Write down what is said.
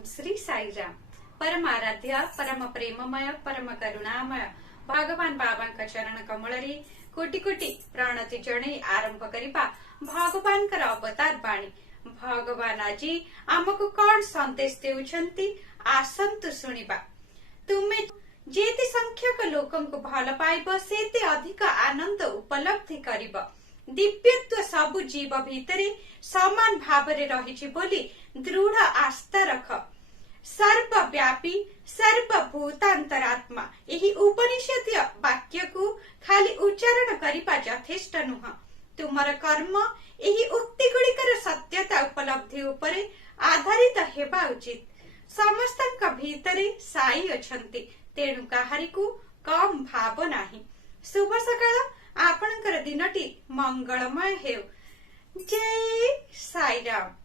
ओम श्री साई राम। परम आराध्य परम प्रेममय परम करुणामय भगवान बाबा चरण कमल कोटि कोटि प्रणति जणे आरंभ करिबा भगवान अवतार बाणी। भगवान आज आमको कौन संदेश देउछंती आसंतु सुनिबा। तुमे जेते संख्यक लोकन को भल पाइब सेते अधिक आनंद उपलब्धि करिब। दिव्यत्व सबु जीव भितरे समान भावरे रहिछि बोली दृढ़ आस्था रख। सर्वव्यापी सर्वभूतांतरात्मा एही उपनिषदीय वाक्य को खाली उच्चारण करिबा यथेष्ट नुह। तुमर कर्म एही उक्ति गुड़िकर सत्यता उपलब्धि उपरे आधारित हेबा उचित। समस्तक भीतरे साई अछंती, तेणु काहारी को कम भाव नाही। शुभ सकाळ, आपणकर दिनटी मंगलमय हेउ। जय साई राम।